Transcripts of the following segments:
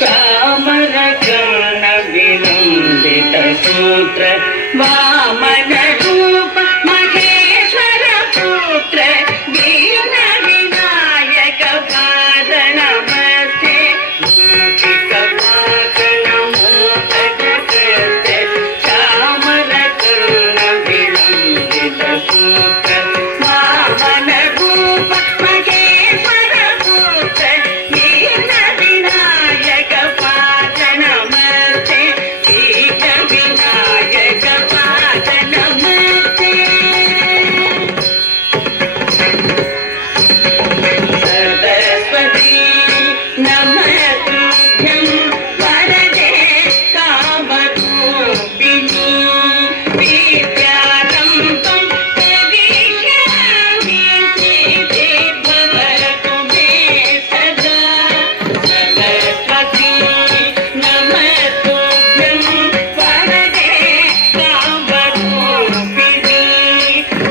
चामरकर्ण विलंबित सूत्र वामन रूप महेश्वर पुत्र दीन विनायक पाद नमस्ते मूषिक वाहन मोदक हस्ते चामरकर्ण विलंबित सूत्र वामन रूप महेश्वर पुत्र दीन विनायक पाद नमस्ते दीन विनायक पाद नमस्ते सरस्वती नमस्तुभ्यं वरदे कामरूपिणी विद्यारम्भं करिष्यामि सिद्धि भवतु मे सदा सरस्वती नमस्तुभ्यं वरदे कामरूपिणी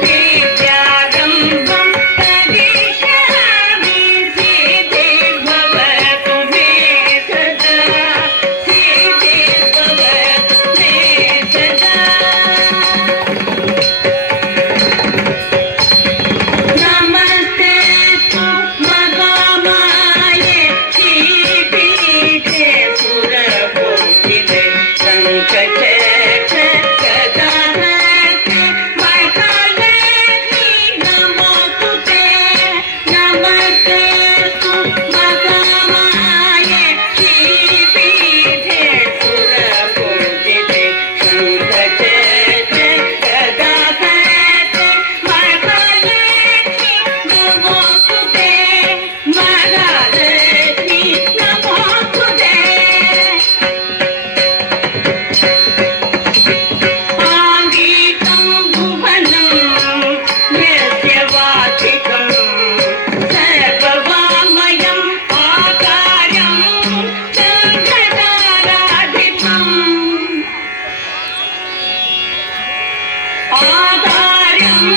विद्यारम्भं करिष्यामि सिद्धि भवतु मे सदा सिद्धि भवतु मे सदा नमस्ते तु महामाये श्रीपीठे सुरपूजिते शङ्खचक्र गदाहस्ते वैकल्यी नमोस्तुते नमस्ते तु महामाये श्रीपीठे सुरपूजिते शङ्खचक्र गदाहस्ते वैकल्यी नमोस्तुते महालक्ष्मी नमोस्तुते आङ्गीकं भुवनं यस्य वाचिकं सर्ववाङ्मयम् आकार्यं शङ्खचाराधिपम् आधार्यं